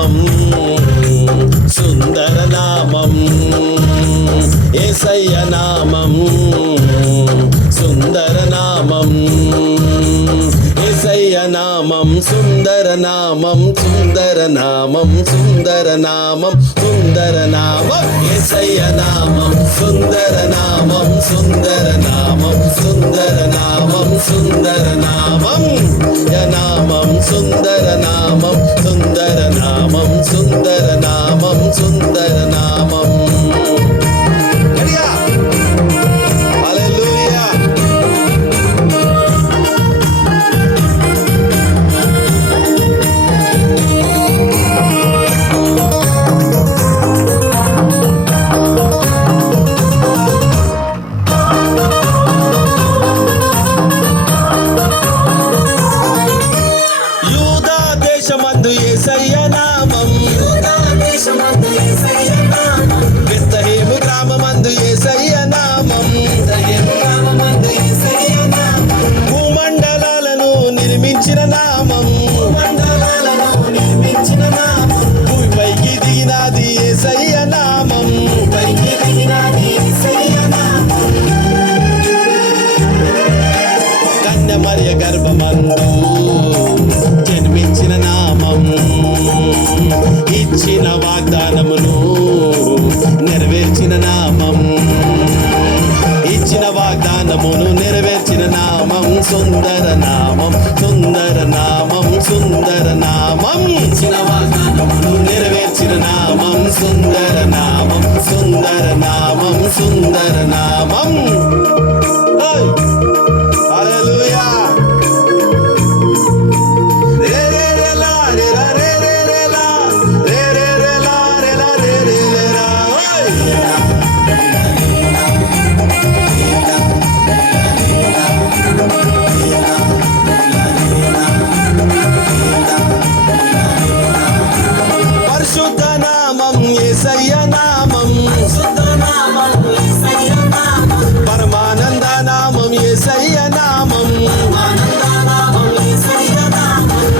నామం సుందర నామం, యేసయ్య నామం సుందర నామం, యేసయ్య నామం సుందర నామం, సుందర నామం, సుందర నామం, సుందర నామం, యేసయ్య నామం సుందర నామం, సుందర నామం, సుందర నామం, సుందర నామం, నామం సుందర నామం, సుందర నామం, సుందర నామం, సుందర నామం. హల్లెలూయా. యూదా దేశమందు యేసయ్య నామం, బెత్లెహేము గ్రామమందు యేసయ్య నామం, భూమండలాలను నిర్మించిన నామం, భూమిపైకి దిగినది యేసయ్య నామం, కన్య మరియ గర్భమందు జన్మించిన నామం, ఇచ్చిన వాగ్దానమును నెరవేర్చిన నామం, ఇచ్చిన వాగ్దానమును నెరవేర్చిన నామం, సుందర నామం, సుందర నామం, సుందర నామం, ఇచ్చిన వాగ్దానమును నెరవేర్చిన నామం, సుందర నామం, సుందర నామం, సుందర నామం. హల్లెలూయా. పరిశుద్ధ నామం యేసయ్య నామం, పరమానంద నామం యేసయ్య నామం,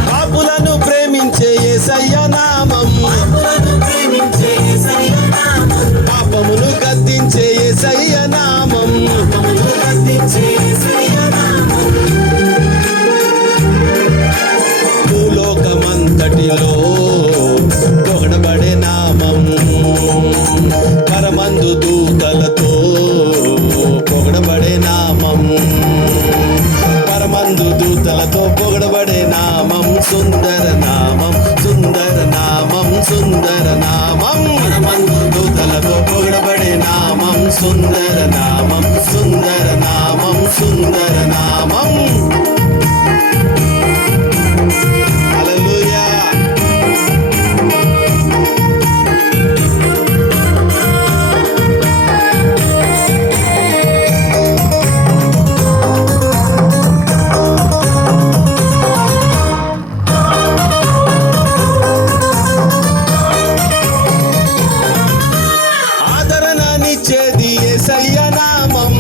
పాపులను ప్రేమించే యేసయ్య నామం, పాపమును గద్దించే యేసయ్య నామం, భూలోకమంతటిలో పొగడబడే నామం, పరమందు దూతలతో పొగడబడే నామం, పరమందు దూతలతో పొగడబడే నామం, సుందర నామం, సుందర నామం, సుందర నామం, పరమందు దూతలతో పొగడబడే నామం, సుందర నామం, సుందర నామం, సుందర నామం. హల్లెలూయా. ఆదరణనిచ్చేది యేసయ్య నామం,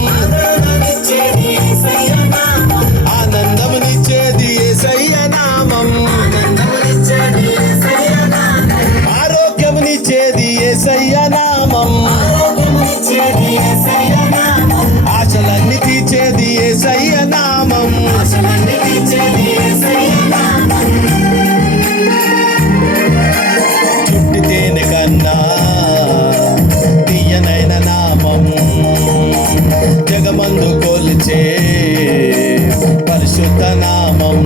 ఆనందమునిచ్చేది యేసయ్య నామం, ఆరోగ్యమునిచ్చేది యేసయ్య నామం, ఆశలన్నీ తీర్చేది యేసయ్య నామం, చుట్టి తేనె కన్నా తీయనైన నామం, జగమందు కొలిచే పరిశుద్ధ నామం,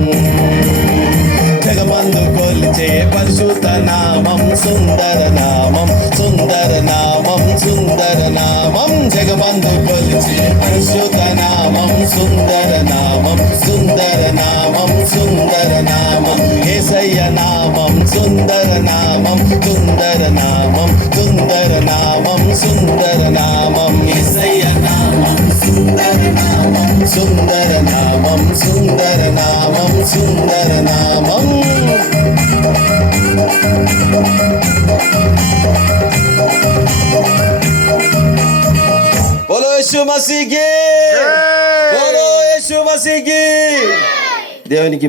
జగమందు కొలిచే పరిశుద్ధ నామం, సుందర నామం, సుందర నామం, సుందర నామం, జగమందు కొలిచే పరిశుద్ధ నామం, సుందర నామం, సుందర నామం, సుందర నామం, యేసయ్య నామం, సుందర నామం, సుందర నామం, సుందర నామం, సుందర నామం, యేసయ్య నామం, సుందర నామం, సుందర నామం, సుందర నామం, సుందర నామం. बोलो यीशु मसीह की, बोलो यीशु मसीह की. దేవునికి